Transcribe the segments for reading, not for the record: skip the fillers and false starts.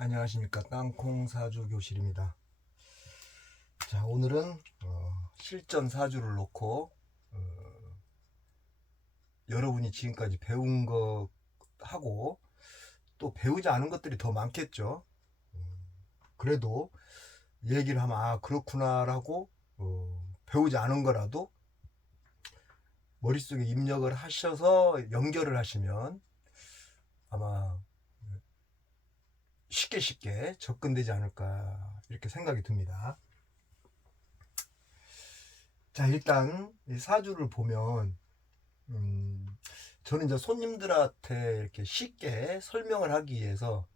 안녕하십니까, 땅콩 사주 교실입니다. 자, 오늘은 실전 사주를 놓고 여러분이 지금까지 배운 거 하고 또 배우지 않은 것들이 더 많겠죠. 그래도 얘기를 하면 그렇구나라고 배우지 않은 거라도 머릿속에 입력을 하셔서 연결을 하시면 아마 쉽게 접근되지 않을까 이렇게 생각이 듭니다. 자, 일단 이 사주를 보면 저는 이제 손님들한테 이렇게 쉽게 설명을 하기 위해서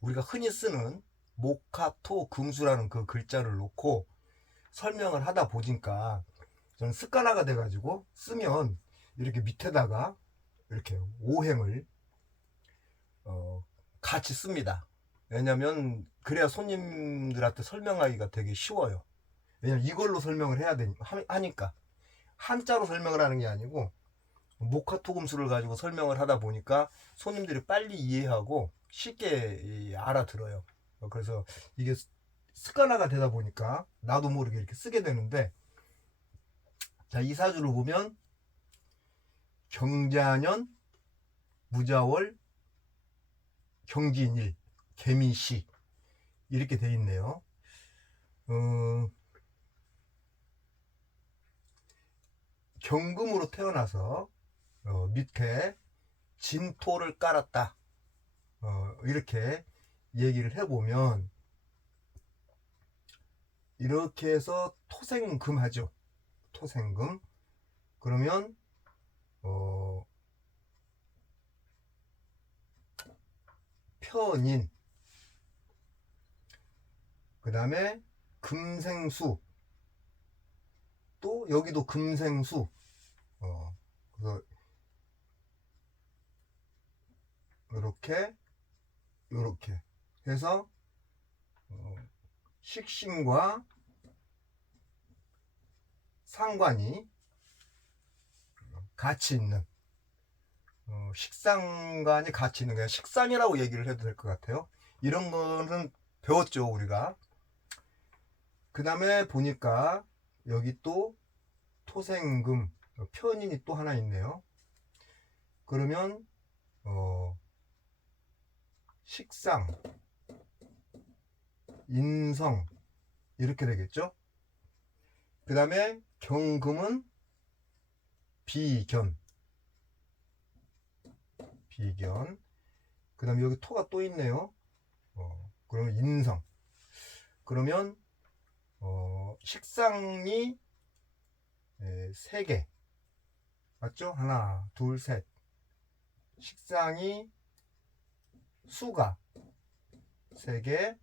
우리가 흔히 쓰는 목화토 금수라는 그 글자를 놓고 설명을 하다 보니까 저는 습관화가 돼가지고 쓰면 이렇게 밑에다가 이렇게 오행을 같이 씁니다. 왜냐면 그래야 손님들한테 설명하기가 되게 쉬워요. 왜냐면 이걸로 설명을 해야 하니까 한자로 설명을 하는 게 아니고 목화토금수를 가지고 설명을 하다 보니까 손님들이 빨리 이해하고 쉽게 알아들어요. 그래서 이게 습관화가 되다 보니까 나도 모르게 이렇게 쓰게 되는데, 자, 이 사주를 보면 경자년, 무자월, 경진일, 개미시 이렇게 돼 있네요. 경금으로 태어나서 밑에 진토를 깔았다, 이렇게 얘기를 해보면 이렇게 해서 토생금 하죠. 토생금. 그러면 편인, 그 다음에 금생수, 또 여기도 금생수. 그래서 이렇게 해서 식신과 상관이 같이 있는, 식상관이 같이 있는, 그냥 식상이라고 얘기를 해도 될 것 같아요. 이런 거는 배웠죠, 우리가. 그 다음에 보니까 여기 또 토생금, 편인이 또 하나 있네요. 그러면 식상, 인성 이렇게 되겠죠. 그 다음에 경금은 비견. 그 다음에 여기 토가 또 있네요. 그러면 인성. 그러면 식상이 3개 맞죠? 하나 둘 셋. 식상이 수가 3개,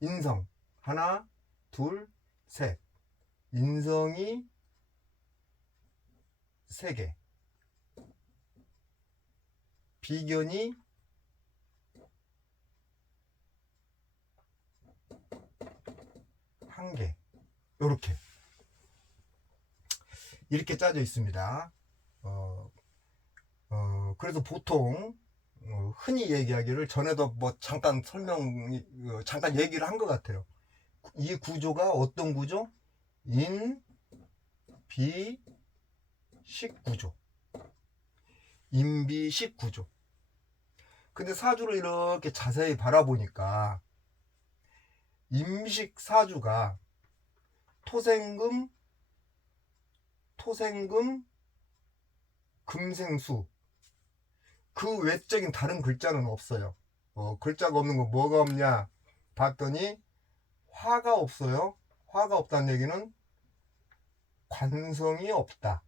인성 하나 둘 셋, 인성이 3개, 비견이 1개, 이렇게 짜져 있습니다. 그래서 보통 흔히 얘기하기를, 전에도 뭐 잠깐 잠깐 얘기를 한 것 같아요. 이 구조가 어떤 구조? 인, 비, 식 구조. 인비식 구조. 근데 사주를 이렇게 자세히 바라보니까 임식 사주가 토생금, 금생수, 그 외적인 다른 글자는 없어요. 글자가 없는 거 뭐가 없냐 봤더니 화가 없어요. 화가 없다는 얘기는 관성이 없다.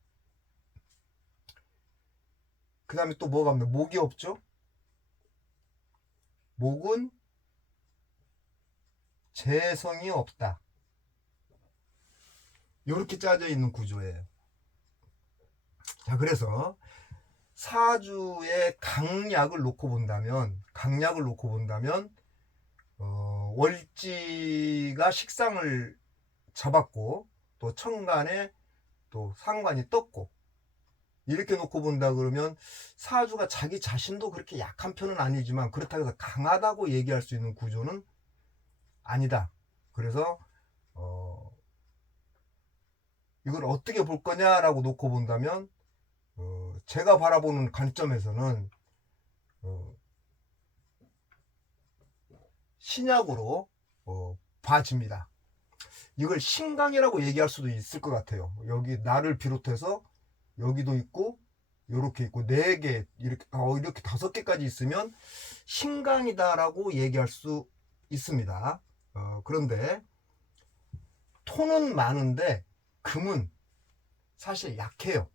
그 다음에 또 뭐가 없냐, 목이 없죠. 목은 재성이 없다. 이렇게 짜져 있는 구조예요. 자, 그래서 사주의 강약을 놓고 본다면 월지가 식상을 잡았고 또 천간에 또 상관이 떴고, 이렇게 놓고 본다 그러면 사주가 자기 자신도 그렇게 약한 편은 아니지만 그렇다고 해서 강하다고 얘기할 수 있는 구조는 아니다. 그래서 이걸 어떻게 볼 거냐라고 놓고 본다면 제가 바라보는 관점에서는 신약으로 봐집니다. 이걸 신강이라고 얘기할 수도 있을 것 같아요. 여기 나를 비롯해서 여기도 있고 이렇게 있고 4개 이렇게 이렇게 5개까지 있으면 신강이다라고 얘기할 수 있습니다. 그런데 토는 많은데 금은 사실 약해요.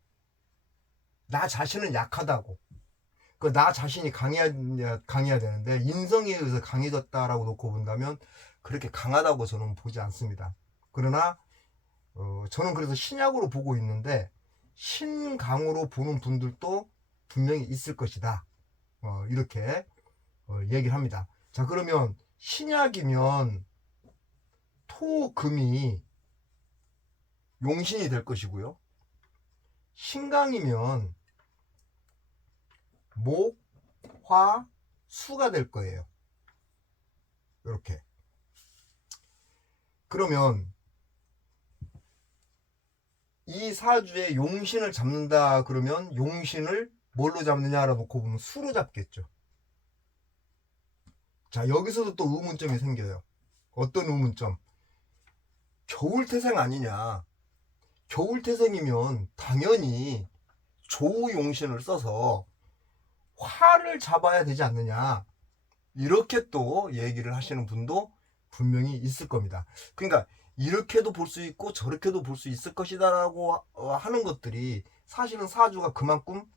나 자신은 약하다고. 나 자신이 강해야 되는데 인성에 의해서 강해졌다라고 놓고 본다면 그렇게 강하다고 저는 보지 않습니다. 그러나 저는 그래서 신약으로 보고 있는데 신강으로 보는 분들도 분명히 있을 것이다. 이렇게 얘기를 합니다. 자, 그러면 신약이면 토금이 용신이 될 것이고요. 신강이면 목, 화, 수가 될 거예요. 이렇게. 그러면 이 사주에 용신을 잡는다 그러면 용신을 뭘로 잡느냐라고 놓고 보면 수로 잡겠죠. 자, 여기서도 또 의문점이 생겨요. 어떤 의문점? 겨울태생 아니냐. 겨울태생이면 당연히 조용신을 써서 화를 잡아야 되지 않느냐. 이렇게 또 얘기를 하시는 분도 분명히 있을 겁니다. 그러니까 이렇게도 볼 수 있고 저렇게도 볼 수 있을 것이다 라고 하는 것들이 사실은 사주가 그만큼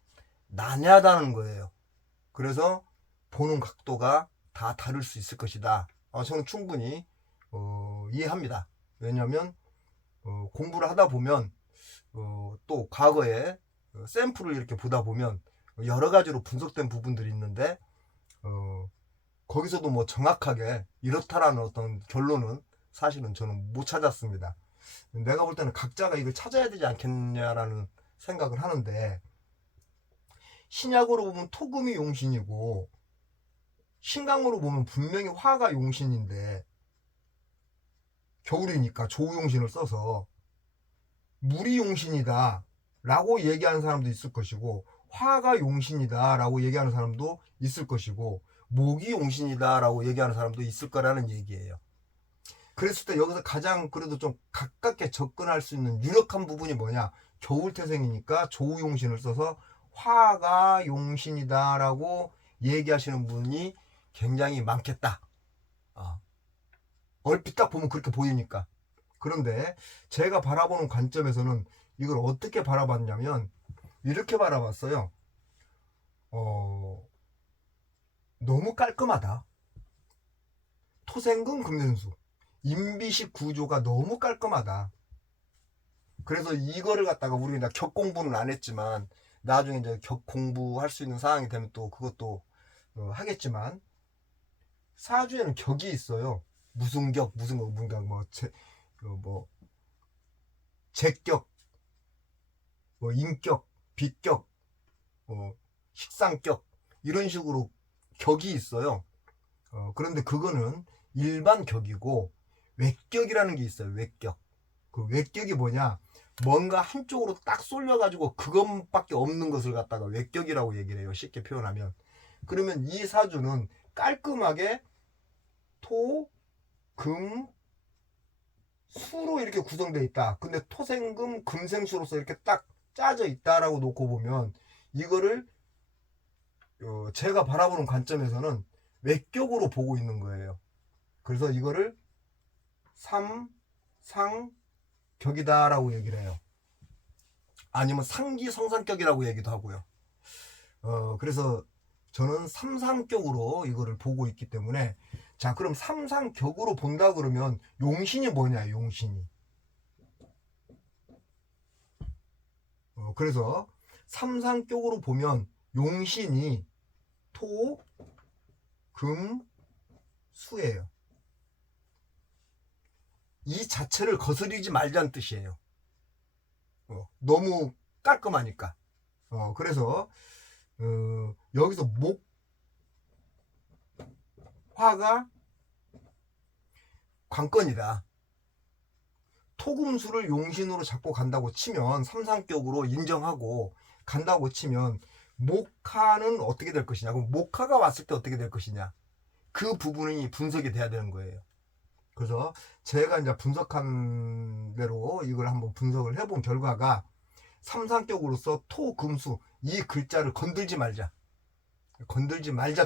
난해하다는 거예요. 그래서 보는 각도가 다 다를 수 있을 것이다. 저는 충분히 이해합니다. 왜냐하면 공부를 하다 보면 또 과거에 샘플을 이렇게 보다 보면 여러 가지로 분석된 부분들이 있는데 거기서도 뭐 정확하게 이렇다라는 어떤 결론은 사실은 저는 못 찾았습니다. 내가 볼 때는 각자가 이걸 찾아야 되지 않겠냐라는 생각을 하는데 신약으로 보면 토금이 용신이고 신강으로 보면 분명히 화가 용신인데 겨울이니까 조용신을 써서 물이 용신이다 라고 얘기하는 사람도 있을 것이고 화가 용신이다 라고 얘기하는 사람도 있을 것이고 목이 용신이다 라고 얘기하는 사람도 있을 거라는 얘기예요. 그랬을 때 여기서 가장 그래도 좀 가깝게 접근할 수 있는 유력한 부분이 뭐냐, 겨울태생이니까 조용신을 써서 화가 용신이다 라고 얘기하시는 분이 굉장히 많겠다. 얼핏 딱 보면 그렇게 보이니까. 그런데 제가 바라보는 관점에서는 이걸 어떻게 바라봤냐면 이렇게 바라봤어요. 너무 깔끔하다. 토생금 금생수 인비식 구조가 너무 깔끔하다. 그래서 이거를 갖다가 우리가 격 공부는 안 했지만 나중에 이제 격 공부할 수 있는 상황이 되면 또 그것도 하겠지만 사주에는 격이 있어요. 무슨 격, 무슨 격, 뭐 제격, 뭐 인격, 비격, 식상격 이런 식으로 격이 있어요. 그런데 그거는 일반 격이고 외격이라는 게 있어요. 외격. 그 외격이 뭐냐? 뭔가 한쪽으로 딱 쏠려가지고 그것밖에 없는 것을 갖다가 외격이라고 얘기를 해요. 쉽게 표현하면. 그러면 이 사주는 깔끔하게 토, 금, 수로 이렇게 구성되어 있다. 근데 토생금, 금생수로서 이렇게 딱 짜져 있다라고 놓고 보면 이거를 제가 바라보는 관점에서는 외격으로 보고 있는 거예요. 그래서 이거를 삼상격이다라고 얘기를 해요. 아니면 상기성상격이라고 얘기도 하고요. 그래서 저는 삼상격으로 이거를 보고 있기 때문에 자, 그럼 삼상격으로 본다 그러면 용신이 뭐냐, 용신이. 그래서 삼상격으로 보면 용신이 토, 금, 수예요. 이 자체를 거스르지 말자는 뜻이에요. 너무 깔끔하니까. 그래서 여기서 목화가 관건이다. 토금수를 용신으로 잡고 간다고 치면, 삼상격으로 인정하고 간다고 치면 목화는 어떻게 될 것이냐, 그럼 목화가 왔을 때 어떻게 될 것이냐, 그 부분이 분석이 돼야 되는 거예요. 그래서 제가 이제 분석한 대로 이걸 한번 분석을 해본 결과가, 삼상격으로서 토금수 이 글자를 건들지 말자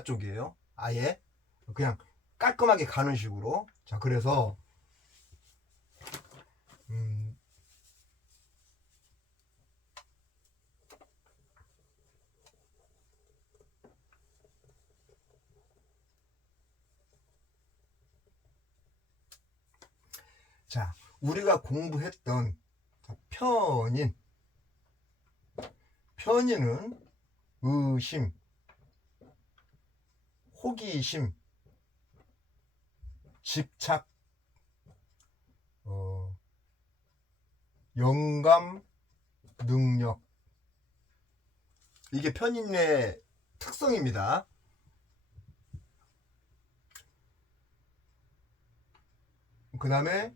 쪽이에요. 아예 그냥 깔끔하게 가는 식으로. 자, 그래서 자, 우리가 공부했던 편인은 의심, 호기심, 집착, 영감, 능력, 이게 편인의 특성입니다. 그 다음에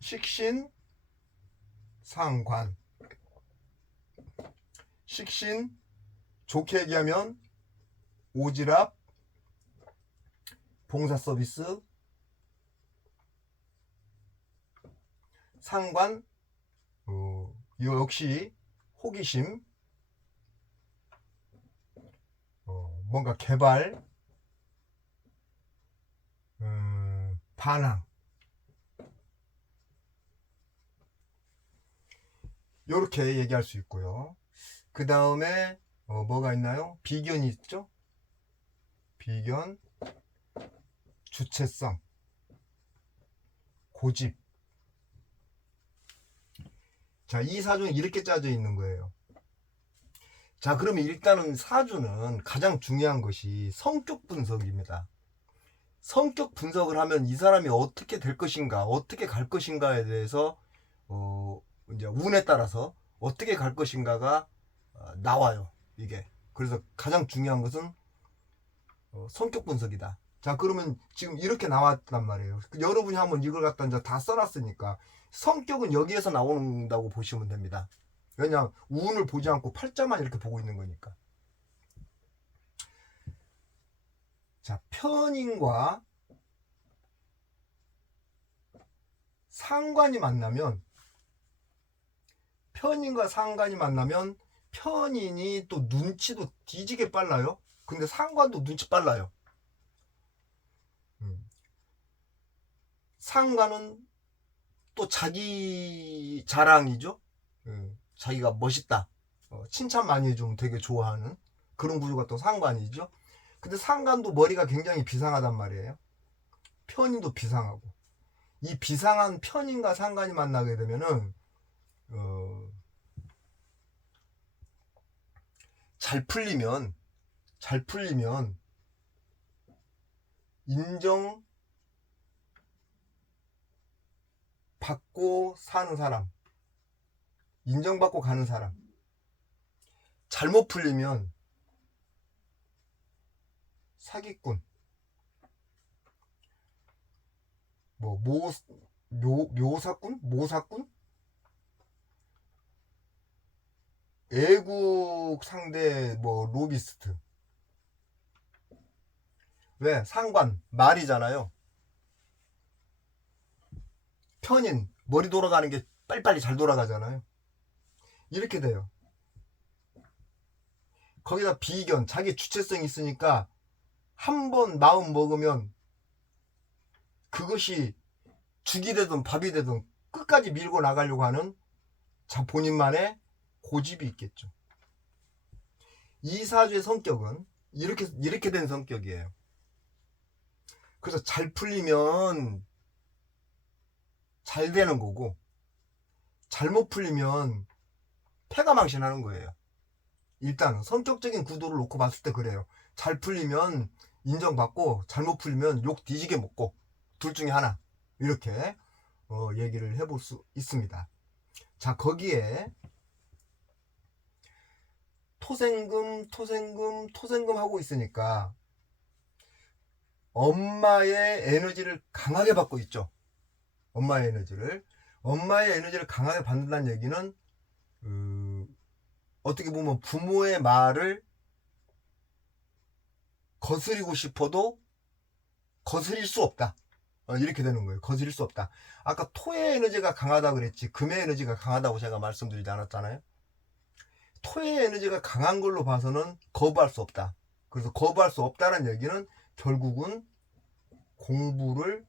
식신, 상관. 식신, 좋게 얘기하면 오지랖, 봉사 서비스. 상관, 역시 호기심, 뭔가 개발, 반항. 이렇게 얘기할 수 있고요. 그 다음에 뭐가 있나요? 비견이 있죠. 비견, 주체성, 고집. 자, 이 사주는 이렇게 짜져 있는 거예요. 자, 그러면 일단은 사주는 가장 중요한 것이 성격 분석입니다. 성격 분석을 하면 이 사람이 어떻게 될 것인가, 어떻게 갈 것인가에 대해서 이제 운에 따라서 어떻게 갈 것인가가 나와요. 이게. 그래서 가장 중요한 것은 성격 분석이다. 자, 그러면 지금 이렇게 나왔단 말이에요. 여러분이 한번 이걸 갖다 이제 다 써놨으니까 성격은 여기에서 나온다고 보시면 됩니다. 왜냐하면 운을 보지 않고 팔자만 이렇게 보고 있는 거니까. 자, 편인과 상관이 만나면, 편인이 또 눈치도 뒤지게 빨라요. 근데 상관도 눈치 빨라요. 상관은 또 자기 자랑이죠. 자기가 멋있다, 칭찬 많이 해주면 되게 좋아하는 그런 구조가 또 상관이죠. 근데 상관도 머리가 굉장히 비상하단 말이에요. 편인도 비상하고. 이 비상한 편인과 상관이 만나게 되면은 잘 풀리면 인정 받고 사는 사람, 인정받고 가는 사람. 잘못 풀리면 사기꾼, 뭐 모사꾼, 애국 상대 뭐 로비스트. 왜? 상관 말이잖아요. 편인 머리 돌아가는 게 빨리빨리 잘 돌아가잖아요. 이렇게 돼요. 거기다 비견, 자기 주체성이 있으니까 한번 마음 먹으면 그것이 죽이 되든 밥이 되든 끝까지 밀고 나가려고 하는 본인만의 고집이 있겠죠. 이 사주의 성격은 이렇게 된 성격이에요. 그래서 잘 풀리면 잘 되는 거고, 잘못 풀리면 패가망신하는 거예요. 일단 성격적인 구도를 놓고 봤을 때 그래요. 잘 풀리면 인정받고, 잘못 풀리면 욕 뒤지게 먹고, 둘 중에 하나. 이렇게 얘기를 해볼 수 있습니다. 자, 거기에 토생금 하고 있으니까 엄마의 에너지를 강하게 받고 있죠. 엄마의 에너지를 강하게 받는다는 얘기는 어떻게 보면 부모의 말을 거스리고 싶어도 거스릴 수 없다. 이렇게 되는 거예요. 거스릴 수 없다. 아까 토의 에너지가 강하다고 그랬지 금의 에너지가 강하다고 제가 말씀드리지 않았잖아요. 토의 에너지가 강한 걸로 봐서는 거부할 수 없다. 그래서 거부할 수 없다는 얘기는 결국은 공부를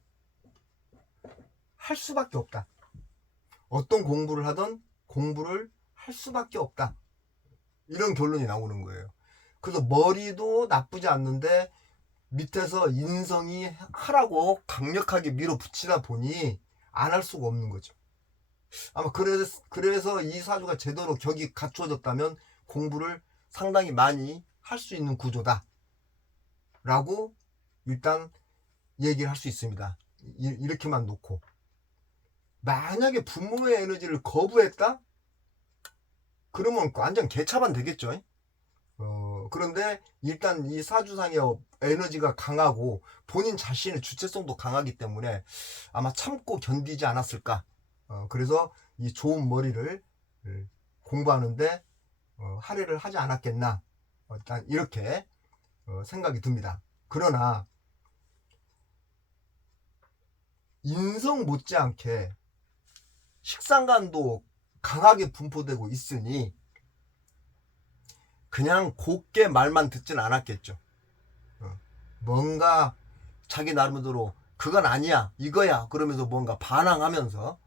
할 수밖에 없다. 어떤 공부를 하든 공부를 할 수밖에 없다. 이런 결론이 나오는 거예요. 그래서 머리도 나쁘지 않는데 밑에서 인성이 하라고 강력하게 밀어붙이다 보니 안 할 수가 없는 거죠. 아마 그래서 이 사주가 제대로 격이 갖추어졌다면 공부를 상당히 많이 할 수 있는 구조다 라고 일단 얘기를 할 수 있습니다. 이렇게만 놓고 만약에 부모의 에너지를 거부했다? 그러면 완전 개차반 되겠죠. 그런데 일단 이 사주상의 에너지가 강하고 본인 자신의 주체성도 강하기 때문에 아마 참고 견디지 않았을까. 그래서 이 좋은 머리를 공부하는데 할애를 하지 않았겠나. 일단 이렇게 생각이 듭니다. 그러나 인성 못지않게 식상간도 강하게 분포되고 있으니 그냥 곱게 말만 듣진 않았겠죠. 뭔가 자기 나름대로 그건 아니야 이거야 그러면서 뭔가 반항하면서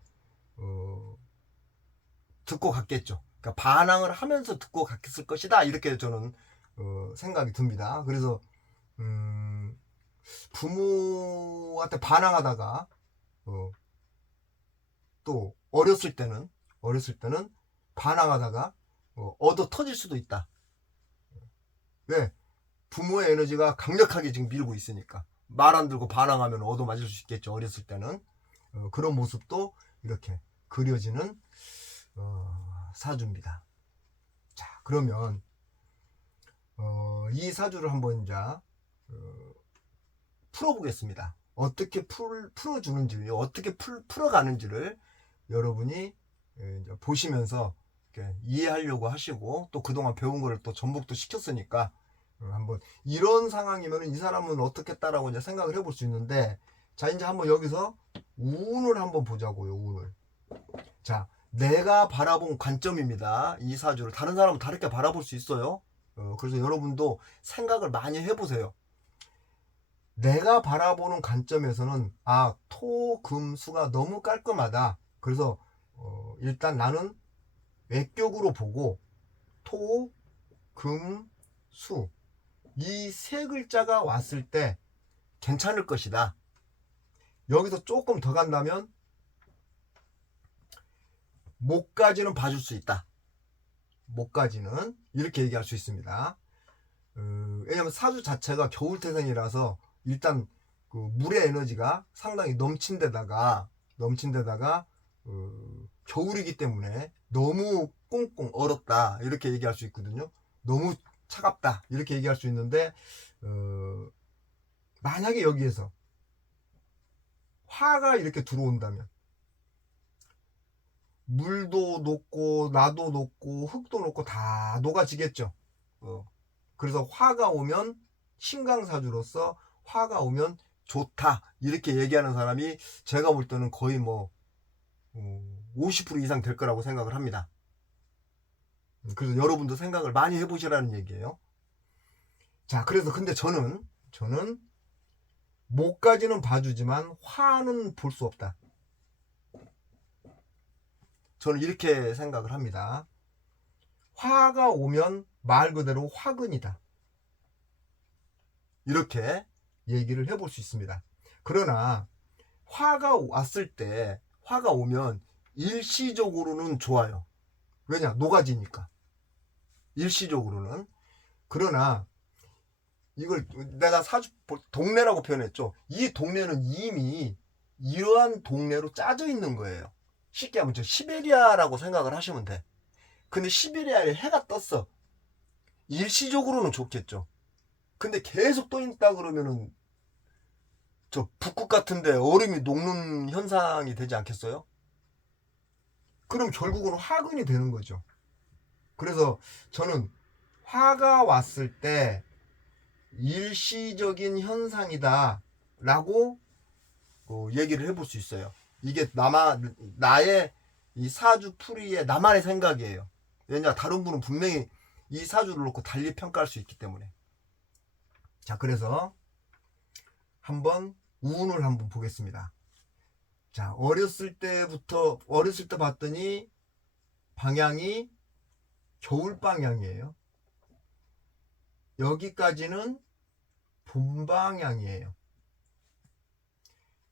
듣고 갔겠죠. 그러니까 반항을 하면서 듣고 갔을 것이다 이렇게 저는 생각이 듭니다. 그래서 부모한테 반항하다가 또 어렸을 때는 반항하다가 얻어 터질 수도 있다. 왜? 부모의 에너지가 강력하게 지금 밀고 있으니까 말 안 들고 반항하면 얻어 맞을 수 있겠죠. 어렸을 때는 그런 모습도 이렇게 그려지는 사주입니다. 자, 그러면 이 사주를 한번 이제 풀어보겠습니다. 어떻게 풀어주는지, 어떻게 풀어가는지를 여러분이 이제 보시면서 이해하려고 하시고 또 그동안 배운 거를 또 전복도 시켰으니까 한번 이런 상황이면 이 사람은 어떻겠다라고 이제 생각을 해볼 수 있는데 자 이제 한번 여기서 운을 한번 보자고요. 운을. 자 내가 바라본 관점입니다. 이 사주를 다른 사람은 다르게 바라볼 수 있어요. 그래서 여러분도 생각을 많이 해보세요. 내가 바라보는 관점에서는 토, 금, 수가 너무 깔끔하다. 그래서 일단 나는 외격으로 보고 토, 금, 수 이 세 글자가 왔을 때 괜찮을 것이다. 여기서 조금 더 간다면 목까지는 봐줄 수 있다. 목까지는 이렇게 얘기할 수 있습니다. 왜냐면 사주 자체가 겨울태생이라서 일단 그 물의 에너지가 상당히 넘친 데다가 겨울이기 때문에 너무 꽁꽁 얼었다 이렇게 얘기할 수 있거든요. 너무 차갑다 이렇게 얘기할 수 있는데 만약에 여기에서 화가 이렇게 들어온다면 물도 녹고 나도 녹고 흙도 녹고 다 녹아지겠죠. 그래서 화가 오면 신강사주로서 화가 오면 좋다 이렇게 얘기하는 사람이 제가 볼 때는 거의 뭐 50% 이상 될 거라고 생각을 합니다. 그래서 여러분도 생각을 많이 해보시라는 얘기예요. 자, 그래서 근데 저는 목까지는 봐주지만 화는 볼 수 없다. 저는 이렇게 생각을 합니다. 화가 오면 말 그대로 화근이다. 이렇게 얘기를 해볼 수 있습니다. 그러나 화가 왔을 때 화가 오면 일시적으로는 좋아요. 왜냐? 녹아지니까. 일시적으로는. 그러나 이걸 내가 사주 동네라고 표현했죠. 이 동네는 이미 이러한 동네로 짜져 있는 거예요. 쉽게 하면 저 시베리아라고 생각을 하시면 돼. 근데 시베리아에 해가 떴어. 일시적으로는 좋겠죠. 근데 계속 떠 있다 그러면은 저 북극 같은데 얼음이 녹는 현상이 되지 않겠어요? 그럼 결국은 화근이 되는 거죠. 그래서 저는 화가 왔을 때 일시적인 현상이다 라고 얘기를 해볼 수 있어요. 이게 나의 이 사주 풀이의 나만의 생각이에요. 왜냐, 다른 분은 분명히 이 사주를 놓고 달리 평가할 수 있기 때문에. 자, 그래서 한번 운을 한번 보겠습니다. 자, 어렸을 때 봤더니 방향이 겨울 방향이에요. 여기까지는 봄 방향이에요.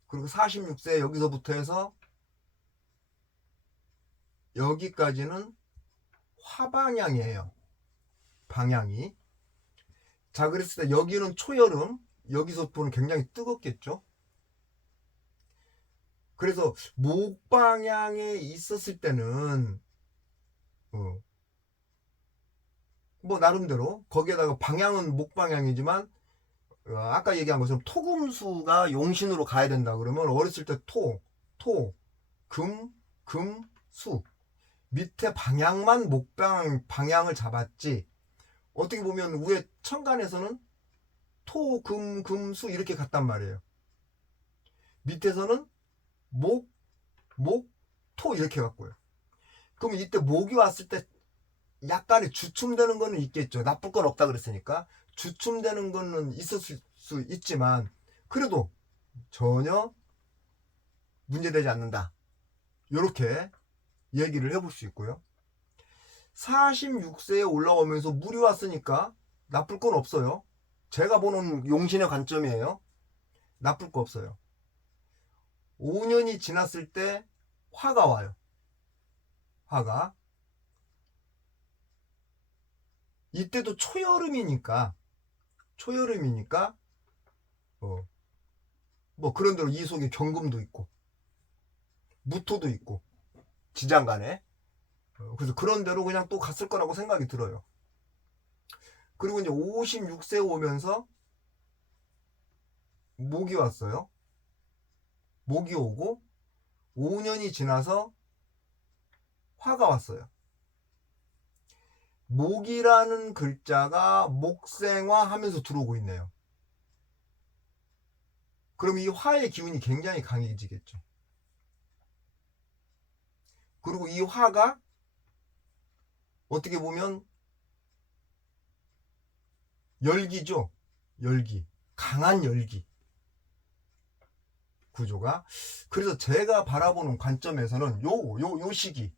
그리고 46세 여기서부터 해서 여기까지는 화방향이에요. 방향이. 자, 그랬을 때 여기는 초여름, 여기서부터는 굉장히 뜨겁겠죠. 그래서 목 방향에 있었을 때는 뭐 나름대로 거기에다가 방향은 목 방향이지만 아까 얘기한 것처럼 토금수가 용신으로 가야 된다 그러면 어렸을 때 금, 수 밑에 방향만 방향을 잡았지. 어떻게 보면 위에 천간에서는 금, 수 이렇게 갔단 말이에요. 밑에서는 목, 토 이렇게 갔고요. 그럼 이때 목이 왔을 때 약간의 주춤되는 거는 있겠죠. 나쁠 건 없다 그랬으니까. 주춤되는 거는 있었을 수 있지만 그래도 전혀 문제되지 않는다. 이렇게 얘기를 해볼 수 있고요. 46세에 올라오면서 물이 왔으니까 나쁠 건 없어요. 제가 보는 용신의 관점이에요. 나쁠 거 없어요. 5년이 지났을 때 화가 와요. 화가. 이때도 초여름이니까 뭐 그런 대로 이 속에 경금도 있고 무토도 있고 지장간에 그래서 그런 대로 그냥 또 갔을 거라고 생각이 들어요. 그리고 이제 56세 오면서 목이 왔어요. 목이 오고 5년이 지나서 화가 왔어요. 목이라는 글자가 목생화 하면서 들어오고 있네요. 그럼 이 화의 기운이 굉장히 강해지겠죠. 그리고 이 화가 어떻게 보면 열기죠. 열기. 강한 열기. 구조가. 그래서 제가 바라보는 관점에서는 요 시기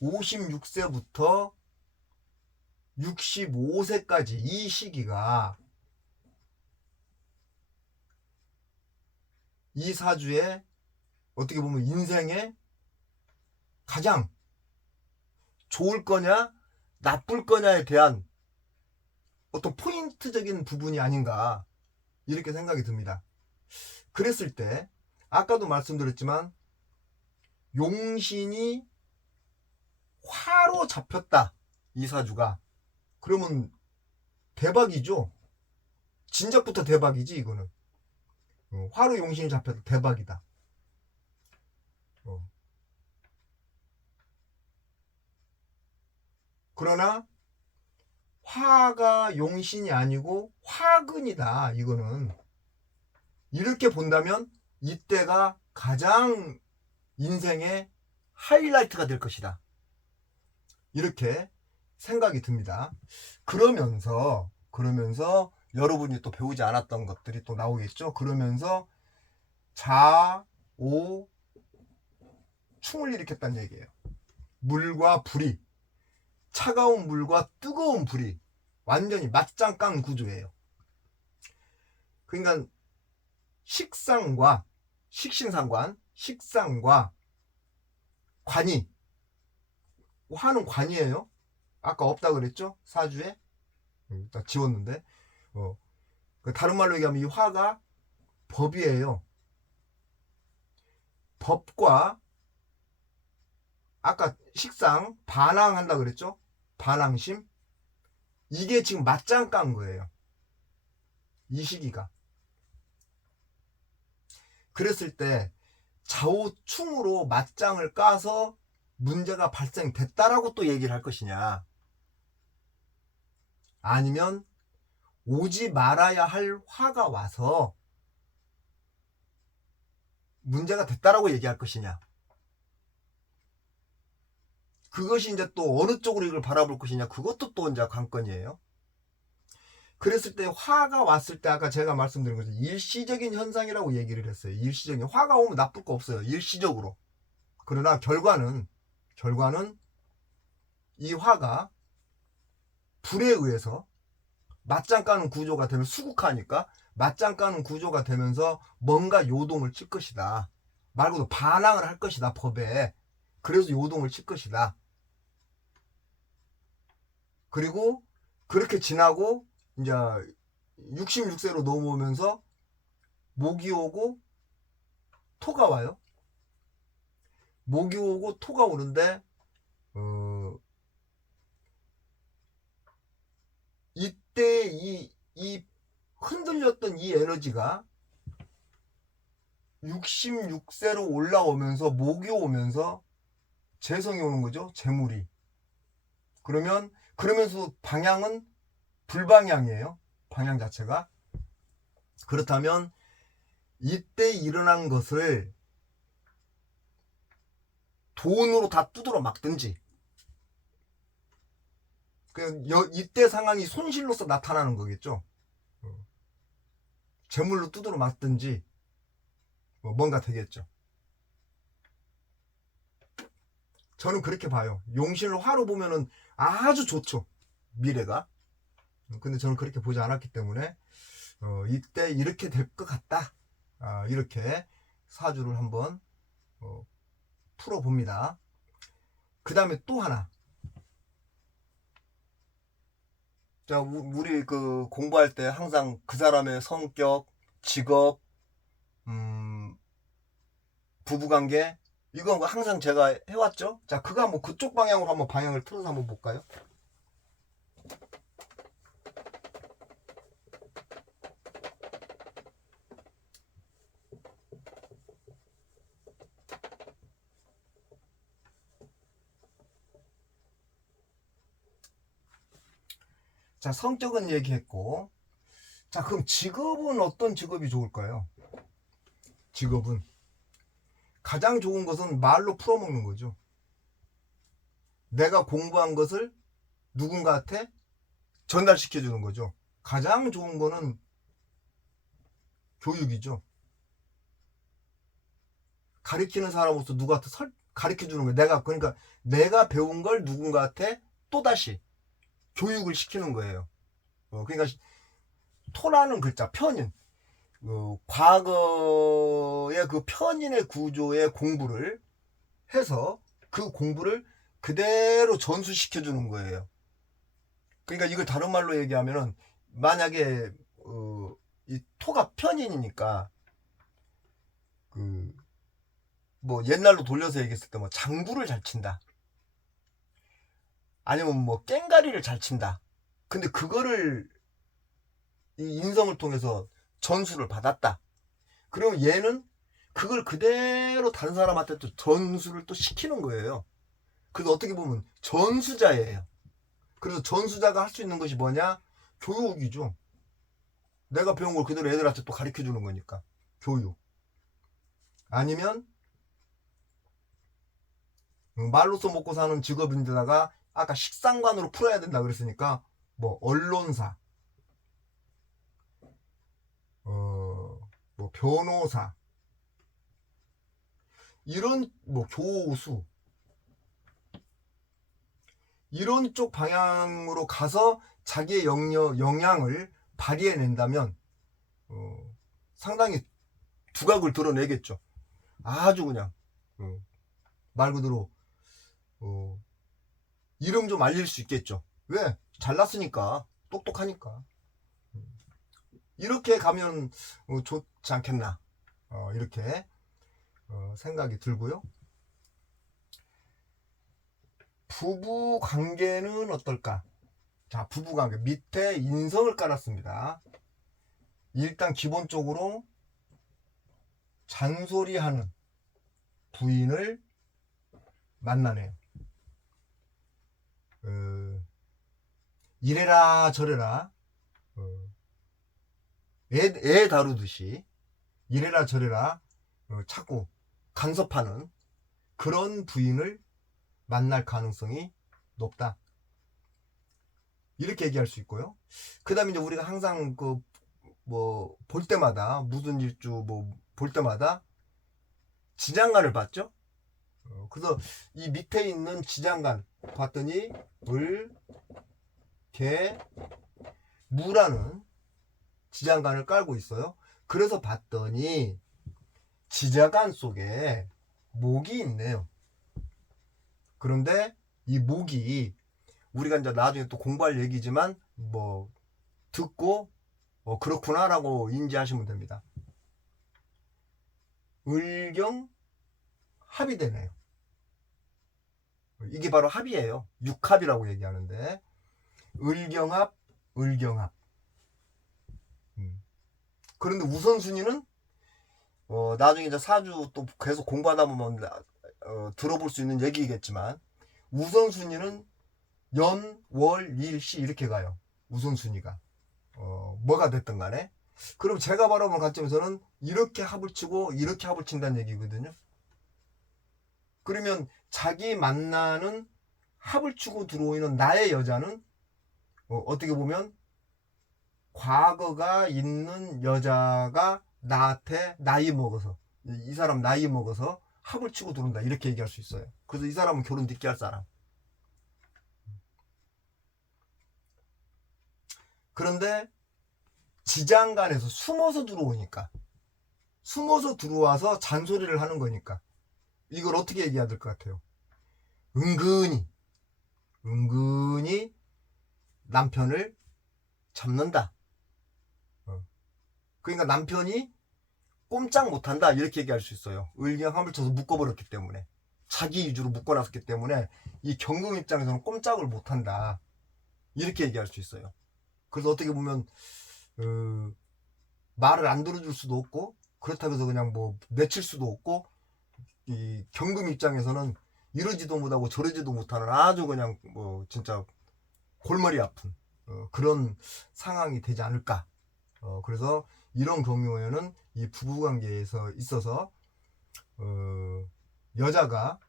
56세부터 65세까지 이 시기가 이 사주의 어떻게 보면 인생에 가장 좋을 거냐 나쁠 거냐에 대한 어떤 포인트적인 부분이 아닌가 이렇게 생각이 듭니다. 그랬을 때 아까도 말씀드렸지만 용신이 화로 잡혔다 이 사주가 그러면 대박이죠. 진작부터 대박이지 이거는. 화로 용신이 잡혔다 대박이다. 그러나 화가 용신이 아니고 화근이다 이거는. 이렇게 본다면 이때가 가장 인생의 하이라이트가 될 것이다 이렇게 생각이 듭니다. 그러면서 여러분이 또 배우지 않았던 것들이 또 나오겠죠. 그러면서 자오 충을 일으켰다는 얘기예요. 물과 불이 차가운 물과 뜨거운 불이 완전히 맞짱 구조예요. 그러니까 식상과 관이 화는 관이에요. 아까 없다 그랬죠? 사주에 딱 지웠는데 다른 말로 얘기하면 이 화가 법이에요. 법과 아까 식상 반항한다 그랬죠? 반항심. 이게 지금 맞짱 깐 거예요. 이 시기가. 그랬을 때 좌우충으로 맞짱을 까서 문제가 발생됐다라고 또 얘기를 할 것이냐, 아니면 오지 말아야 할 화가 와서 문제가 됐다라고 얘기할 것이냐, 그것이 이제 또 어느 쪽으로 이걸 바라볼 것이냐, 그것도 또 이제 관건이에요. 그랬을 때 화가 왔을 때 아까 제가 말씀드린 거죠. 일시적인 현상이라고 얘기를 했어요. 일시적인. 화가 오면 나쁠 거 없어요. 일시적으로. 그러나 결과는 이 화가 불에 의해서 맞짱 까는 구조가 되면 수국하니까 맞짱 까는 구조가 되면서 뭔가 요동을 칠 것이다. 말 그대로 반항을 할 것이다, 법에. 그래서 요동을 칠 것이다. 그리고 그렇게 지나고 이제 66세로 넘어오면서 목이 오고 토가 와요. 목이 오고 토가 오는데 이때 이 흔들렸던 이 에너지가 66세로 올라오면서 목이 오면서 재성이 오는 거죠. 재물이. 그러면서 방향은 불방향이에요. 방향 자체가. 그렇다면 이때 일어난 것을 돈으로 다 두드러 막든지, 이때 상황이 손실로서 나타나는 거겠죠. 재물로 두드러 막든지 뭔가 되겠죠. 저는 그렇게 봐요. 용신을 화로 보면은 아주 좋죠, 미래가. 근데 저는 그렇게 보지 않았기 때문에 이때 이렇게 될 것 같다, 이렇게 사주를 한번 풀어봅니다. 그 다음에 또 하나. 자, 우리 그 공부할 때 항상 그 사람의 성격, 직업, 부부관계, 이거 항상 제가 해왔죠. 자, 그거 한번 그쪽 방향으로 한번 방향을 틀어서 한번 볼까요? 자, 성격은 얘기했고, 자, 그럼 직업은 어떤 직업이 좋을까요? 직업은 가장 좋은 것은 말로 풀어먹는 거죠. 내가 공부한 것을 누군가한테 전달시켜 주는 거죠. 가장 좋은 거는 교육이죠. 가르치는 사람으로서 누구한테 가르쳐 주는 거예요. 그러니까 내가 배운 걸 누군가한테 또다시 교육을 시키는 거예요. 그러니까 토라는 글자, 편인, 과거의 그 편인의 구조의 공부를 해서 그 공부를 그대로 전수시켜 주는 거예요. 그러니까 이걸 다른 말로 얘기하면은, 만약에 이 토가 편인이니까 뭐 옛날로 돌려서 얘기했을 때 뭐 장구를 잘 친다, 아니면 뭐 깽가리를 잘 친다. 근데 그거를 이 인성을 통해서 전수를 받았다. 그러면 얘는 그걸 그대로 다른 사람한테 또 전수를 또 시키는 거예요. 그래서 어떻게 보면 전수자예요. 그래서 전수자가 할 수 있는 것이 뭐냐? 교육이죠. 내가 배운 걸 그대로 애들한테 또 가르쳐 주는 거니까. 교육. 아니면 말로써 먹고 사는 직업인데다가 아까 식상관으로 풀어야 된다 그랬으니까 뭐 언론사, 뭐 변호사, 이런 뭐 교수, 이런 쪽 방향으로 가서 자기의 영향을 발휘해낸다면 상당히 두각을 드러내겠죠. 아주 그냥 말 그대로 이름 좀 알릴 수 있겠죠. 왜? 잘났으니까, 똑똑하니까. 이렇게 가면 좋지 않겠나, 이렇게 생각이 들고요. 부부 관계는 어떨까? 자, 부부 관계 밑에 인성을 깔았습니다. 일단 기본적으로 잔소리하는 부인을 만나네요. 이래라 저래라 애 다루듯이 이래라 저래라 자꾸 간섭하는 그런 부인을 만날 가능성이 높다. 이렇게 얘기할 수 있고요. 그 다음에 이제 우리가 항상 볼 때마다 무슨 일주 볼 때마다 지장간을 봤죠. 그래서 이 밑에 있는 지장간 봤더니 을, 개, 무라는 지장간을 깔고 있어요. 그래서 봤더니 지장간 속에 목이 있네요. 그런데 이 목이 우리가 이제 나중에 또 공부할 얘기지만 듣고 그렇구나라고 인지하시면 됩니다. 을경 합이 되네요. 이게 바로 합이에요. 육합이라고 얘기하는데 을경합, 을경합. 그런데 우선순위는 나중에 이제 사주 또 계속 공부하다 보면 들어볼 수 있는 얘기겠지만 우선순위는 연, 월, 일, 시 이렇게 가요. 우선순위가 뭐가 됐든 간에. 그럼 제가 바라보는 관점에서는 이렇게 합을 치고 이렇게 합을 친다는 얘기거든요. 그러면 자기 만나는 합을 치고 들어오는 나의 여자는 어떻게 보면 과거가 있는 여자가 나한테 나이 먹어서 이 사람 나이 먹어서 합을 치고 들어온다 이렇게 얘기할 수 있어요. 그래서 이 사람은 결혼 늦게 할 사람. 그런데 지장간에서 숨어서 들어오니까 숨어서 들어와서 잔소리를 하는 거니까 이걸 어떻게 얘기해야 될 것 같아요? 은근히 남편을 잡는다. 그러니까 남편이 꼼짝 못한다 이렇게 얘기할 수 있어요. 을경함을 쳐서 묶어버렸기 때문에 자기 위주로 묶어놨기 때문에 이 경금 입장에서는 꼼짝을 못한다 이렇게 얘기할 수 있어요. 그래서 어떻게 보면 말을 안 들어줄 수도 없고 그렇다고 해서 그냥 내칠 수도 없고 이 경금 입장에서는 이러지도 못하고 저러지도 못하는 아주 그냥 진짜 골머리 아픈 그런 상황이 되지 않을까. 그래서 이런 경우에는 이 부부관계에서 있어서 여자가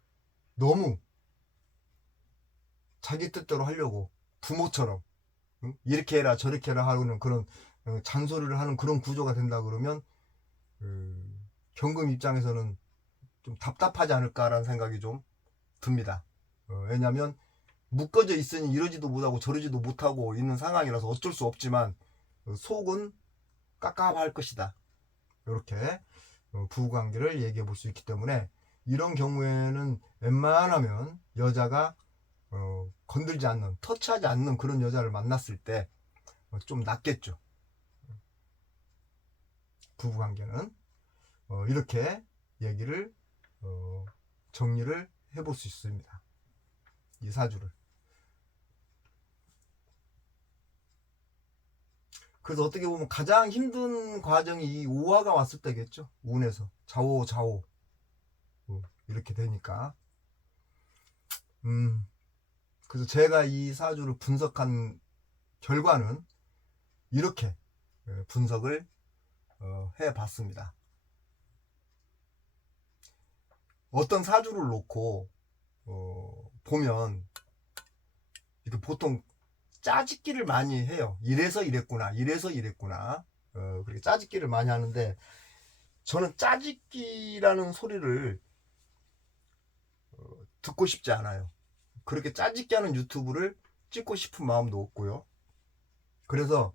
너무 자기 뜻대로 하려고 부모처럼 이렇게 해라 저렇게 해라 하는 그런 잔소리를 하는 그런 구조가 된다 그러면 경금 입장에서는 좀 답답하지 않을까라는 생각이 좀 듭니다. 왜냐하면 묶어져 있으니 이러지도 못하고 저러지도 못하고 있는 상황이라서 어쩔 수 없지만 속은 깝깝할 것이다. 이렇게 부부관계를 얘기해 볼 수 있기 때문에 이런 경우에는 웬만하면 여자가 건들지 않는 터치하지 않는 그런 여자를 만났을 때 좀 낫겠죠. 부부관계는 이렇게 얘기를 정리를 해볼 수 있습니다. 이 사주를. 그래서 어떻게 보면 가장 힘든 과정이 이 오화가 왔을 때겠죠. 운에서 좌우 이렇게 되니까. 그래서 제가 이 사주를 분석한 결과는 이렇게 분석을 해봤습니다. 어떤 사주를 놓고 보면 이렇게 보통 짜집기를 많이 해요. 이래서 이랬구나 그렇게 짜집기를 많이 하는데 저는 짜집기라는 소리를 듣고 싶지 않아요. 그렇게 짜집기 하는 유튜브를 찍고 싶은 마음도 없고요. 그래서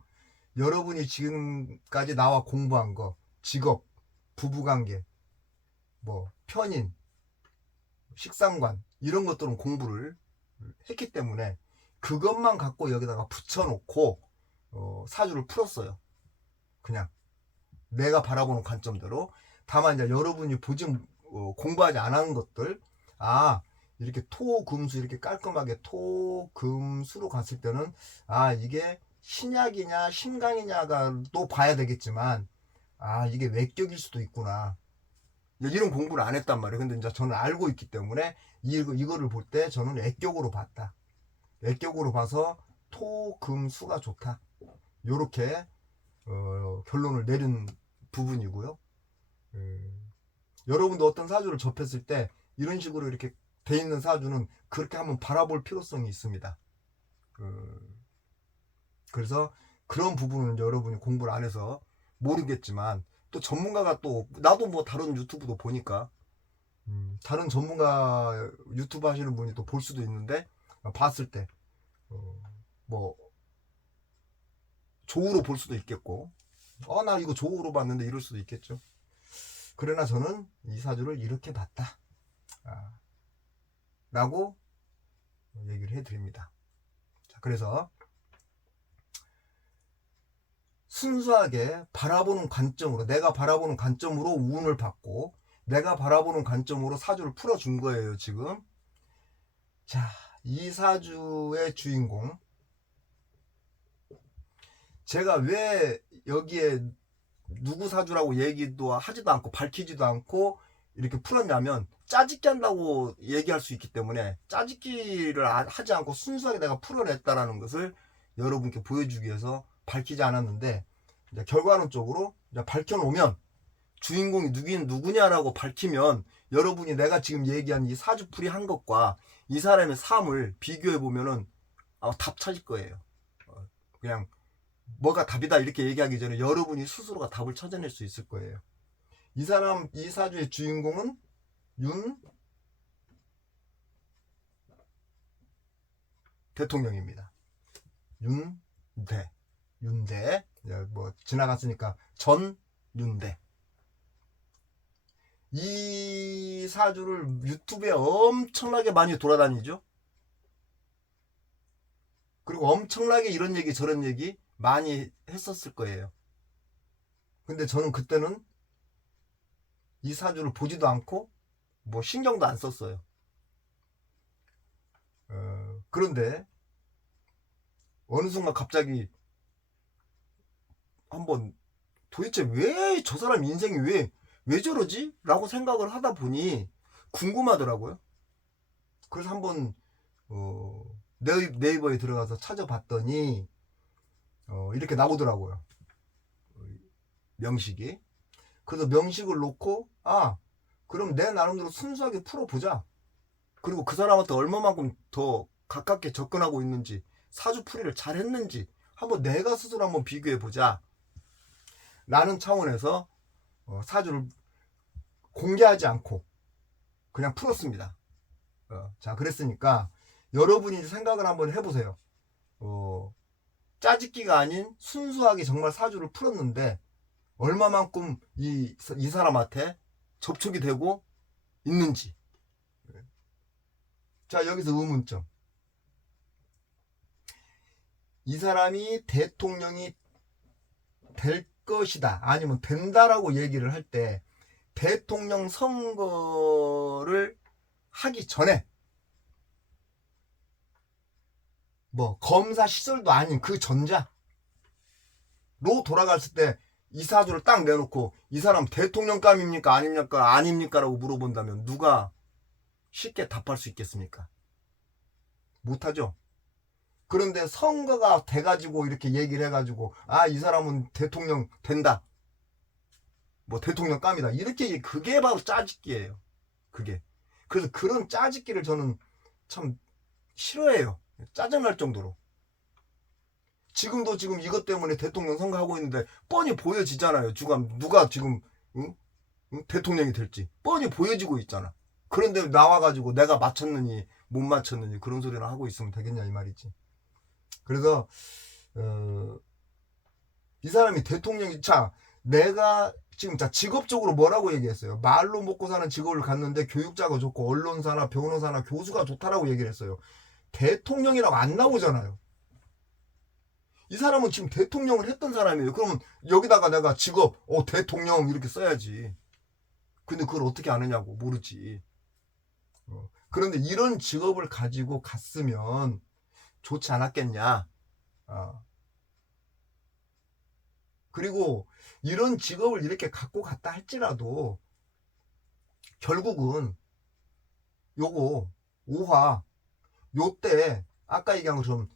여러분이 지금까지 나와 공부한 거 직업, 부부관계, 편인, 식상관 이런 것들은 공부를 했기 때문에 그것만 갖고 여기다가 붙여놓고 사주를 풀었어요. 그냥 내가 바라보는 관점대로. 다만 이제 여러분이 공부하지 않은 것들, 이렇게 토금수 이렇게 깔끔하게 토금수로 갔을 때는 아 이게 신약이냐 신강이냐가 또 봐야 되겠지만 아 이게 외격일 수도 있구나. 이런 공부를 안 했단 말이에요. 근데 이제 저는 알고 있기 때문에 이거를 볼 때 저는 외격으로 봤다. 외격으로 봐서 토금수가 좋다. 요렇게 결론을 내린 부분이고요. 여러분도 어떤 사주를 접했을 때 이런 식으로 이렇게 돼 있는 사주는 그렇게 한번 바라볼 필요성이 있습니다. 그래서 그런 부분은 여러분이 공부를 안 해서 모르겠지만 또 전문가가 또 나도 뭐 다른 유튜브도 보니까 다른 전문가 유튜브 하시는 분이 또 볼 수도 있는데 봤을 때 뭐 조우로 볼 수도 있겠고 나 이거 조우로 봤는데 이럴 수도 있겠죠. 그러나 저는 이 사주를 이렇게 봤다 라고 얘기를 해드립니다. 자, 그래서 순수하게 바라보는 관점으로 내가 바라보는 관점으로 운을 받고 내가 바라보는 관점으로 사주를 풀어준 거예요 지금. 자, 이 사주의 주인공 제가 왜 여기에 누구 사주라고 얘기도 하지도 않고 밝히지도 않고 이렇게 풀었냐면 짜집기 한다고 얘기할 수 있기 때문에 짜집기를 하지 않고 순수하게 내가 풀어냈다라는 것을 여러분께 보여주기 위해서 밝히지 않았는데 이제 결과론적으로 이제 밝혀놓으면 주인공이 누구냐라고 밝히면 여러분이 내가 지금 얘기한 이 사주풀이 한 것과 이 사람의 삶을 비교해 보면은 답 찾을 거예요. 그냥 뭐가 답이다 이렇게 얘기하기 전에 여러분이 스스로가 답을 찾아낼 수 있을 거예요. 이 사주의 주인공은 윤 대통령입니다. 윤대 뭐 지나갔으니까 전윤대. 이 사주를 유튜브에 엄청나게 많이 돌아다니죠. 그리고 엄청나게 이런 얘기 저런 얘기 많이 했었을 거예요. 근데 저는 그때는 이 사주를 보지도 않고 뭐 신경도 안 썼어요. 그런데 어느 순간 갑자기 한번 도대체 왜 저 사람 인생이 왜 저러지? 라고 생각을 하다 보니 궁금하더라고요. 그래서 한번 네이버에 들어가서 찾아봤더니 이렇게 나오더라고요. 명식이. 그래서 명식을 놓고 그럼 내 나름대로 순수하게 풀어보자. 그리고 그 사람한테 얼마만큼 더 가깝게 접근하고 있는지 사주풀이를 잘 했는지 한번 내가 스스로 한번 비교해보자 라는 차원에서 사주를 공개하지 않고 그냥 풀었습니다. 자, 그랬으니까 여러분이 생각을 한번 해보세요. 짜집기가 아닌 순수하게 정말 사주를 풀었는데 얼마만큼 이 사람한테 접촉이 되고 있는지. 자, 여기서 의문점. 이 사람이 대통령이 될 것이다 아니면 된다라고 얘기를 할 때 대통령 선거를 하기 전에 뭐 검사 시절도 아닌 그 전자로 돌아갔을 때 이 사주를 딱 내놓고 이 사람 대통령감입니까 아닙니까 라고 물어본다면 누가 쉽게 답할 수 있겠습니까? 못하죠. 그런데 선거가 돼가지고 이렇게 얘기를 해가지고 이 사람은 대통령 된다 뭐 대통령감이다 이렇게 그게 바로 짜집기예요. 그게. 그래서 그런 짜집기를 저는 참 싫어해요. 짜증날 정도로. 지금도 지금 이것 때문에 대통령 선거하고 있는데 뻔히 보여지잖아요. 누가 지금 대통령이 될지 뻔히 보여지고 있잖아. 그런데 나와가지고 내가 맞췄느니 못 맞췄느니 그런 소리를 하고 있으면 되겠냐 이 말이지. 그래서 이 사람이 대통령이 내가 지금 직업적으로 뭐라고 얘기했어요? 말로 먹고 사는 직업을 갖는데 교육자가 좋고 언론사나 변호사나 교수가 좋다라고 얘기를 했어요. 대통령이라고 안 나오잖아요. 이 사람은 지금 대통령을 했던 사람이에요. 그러면 여기다가 내가 직업 대통령 이렇게 써야지. 근데 그걸 어떻게 아느냐고 모르지. 그런데 이런 직업을 가지고 갔으면 좋지 않았겠냐. 그리고 이런 직업을 이렇게 갖고 갔다 할지라도 결국은 요거 오화 요때 아까 얘기한 것처럼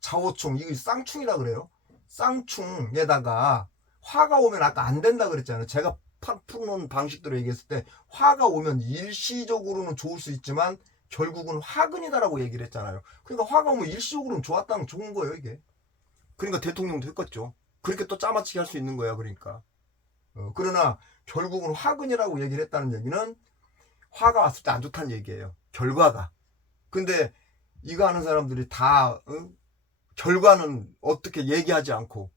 자오충 이거 쌍충이라 그래요. 쌍충에다가 화가 오면 아까 안 된다 그랬잖아요. 제가 푸는 방식대로 얘기했을 때 화가 오면 일시적으로는 좋을 수 있지만 결국은 화근이다라고 얘기를 했잖아요. 그러니까 화가 오면 일시적으로는 좋았다는 좋은 거예요 이게. 그러니까 대통령도 했겠죠. 그렇게 또 짜맞추기 할 수 있는 거야 그러니까. 그러나 결국은 화근이라고 얘기를 했다는 얘기는 화가 왔을 때 안 좋다는 얘기예요. 결과가. 근데 이거 하는 사람들이 다 결과는 어떻게 얘기하지 않고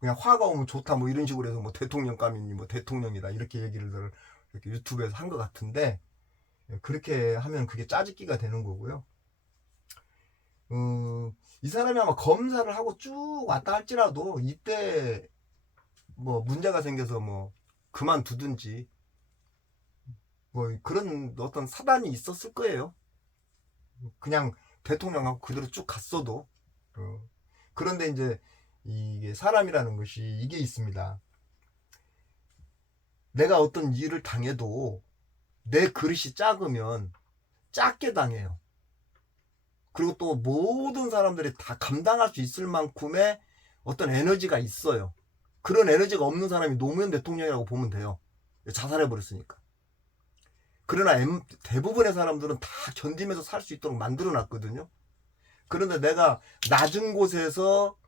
그냥 화가 오면 좋다 뭐 이런 식으로 해서 뭐 대통령감이니 뭐 대통령이다 이렇게 얘기를 이렇게 유튜브에서 한 것 같은데 그렇게 하면 그게 짜집기가 되는 거고요. 이 사람이 아마 검사를 하고 쭉 왔다 할지라도 이때 뭐 문제가 생겨서 뭐 그만두든지 뭐 그런 어떤 사단이 있었을 거예요. 그냥 대통령하고 그대로 쭉 갔어도. 그런데 이제 이게 사람이라는 것이 이게 있습니다. 내가 어떤 일을 당해도 내 그릇이 작으면 작게 당해요. 그리고 또 모든 사람들이 다 감당할 수 있을 만큼의 어떤 에너지가 있어요. 그런 에너지가 없는 사람이 노무현 대통령이라고 보면 돼요. 자살해버렸으니까. 그러나 대부분의 사람들은 다 견디면서 살 수 있도록 만들어 놨거든요. 그런데 내가 낮은 곳에서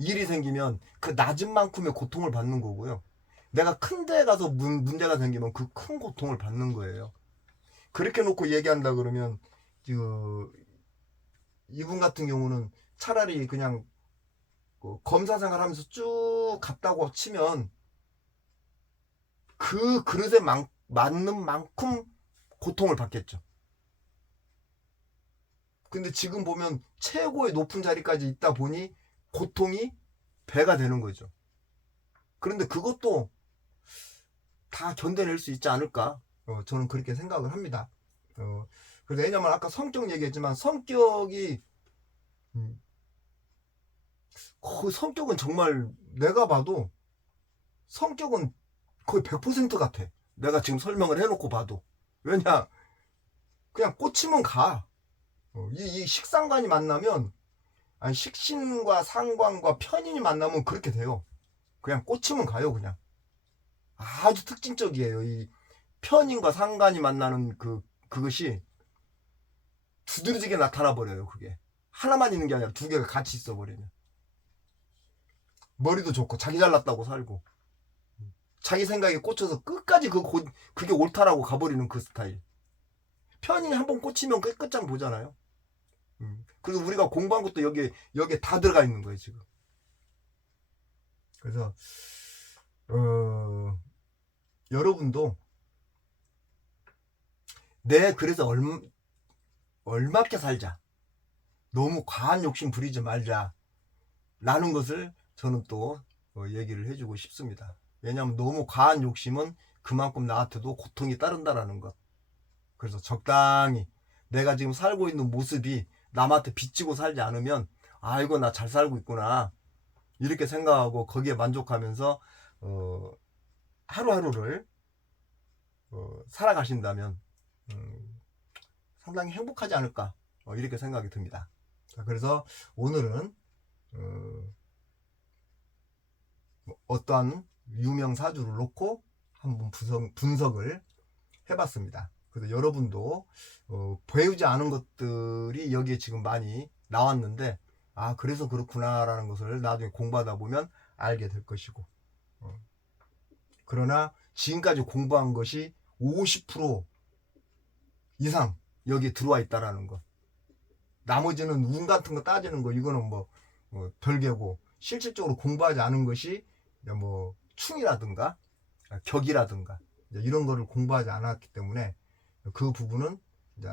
일이 생기면 그 낮은 만큼의 고통을 받는 거고요. 내가 큰 데 가서 문제가 생기면 그 큰 고통을 받는 거예요. 그렇게 놓고 얘기한다 그러면 이분 같은 경우는 차라리 그냥 검사 생활하면서 쭉 갔다고 치면 그 그릇에 맞는 만큼 고통을 받겠죠. 근데 지금 보면 최고의 높은 자리까지 있다 보니 고통이 배가 되는 거죠. 그런데 그것도 다 견뎌낼 수 있지 않을까? 저는 그렇게 생각을 합니다. 그래서 왜냐면 아까 성격 얘기했지만 성격이 그 성격은 정말 내가 봐도 성격은 거의 100% 같아. 내가 지금 설명을 해놓고 봐도. 왜냐? 그냥 꽂히면 가. 이 식상관이 만나면, 아니, 식신과 상관과 편인이 만나면 그렇게 돼요. 그냥 꽂히면 가요, 그냥. 아주 특징적이에요. 이 편인과 상관이 만나는 그것이 두드러지게 나타나 버려요, 그게. 하나만 있는 게 아니라 두 개가 같이 있어 버리면. 머리도 좋고, 자기 잘났다고 살고. 자기 생각에 꽂혀서 끝까지 그게 옳다라고 가버리는 그 스타일. 편이 한번 꽂히면 끝장 보잖아요. 그래서 우리가 공부한 것도 여기에 다 들어가 있는 거예요, 지금. 그래서, 여러분도, 그래서 얼맞게 살자. 너무 과한 욕심 부리지 말자. 라는 것을 저는 또 얘기를 해주고 싶습니다. 왜냐하면 너무 과한 욕심은 그만큼 나한테도 고통이 따른다라는 것. 그래서 적당히 내가 지금 살고 있는 모습이 남한테 비치고 살지 않으면 아이고 나 잘 살고 있구나 이렇게 생각하고 거기에 만족하면서 하루하루를 살아가신다면 상당히 행복하지 않을까 이렇게 생각이 듭니다. 그래서 오늘은 어떠한 유명 사주를 놓고 한번 분석을 해봤습니다. 그래서 여러분도 배우지 않은 것들이 여기에 지금 많이 나왔는데 그래서 그렇구나라는 것을 나중에 공부하다 보면 알게 될 것이고 그러나 지금까지 공부한 것이 50% 이상 여기에 들어와 있다라는 것. 나머지는 운 같은 거 따지는 거 이거는 뭐 별개고 실질적으로 공부하지 않은 것이 뭐 충이라든가 격이라든가 이런 거를 공부하지 않았기 때문에 그 부분은 이제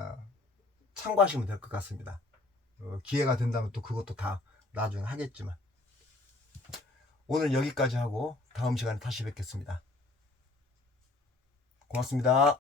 참고하시면 될 것 같습니다. 기회가 된다면 또 그것도 다 나중에 하겠지만 오늘 여기까지 하고 다음 시간에 다시 뵙겠습니다. 고맙습니다.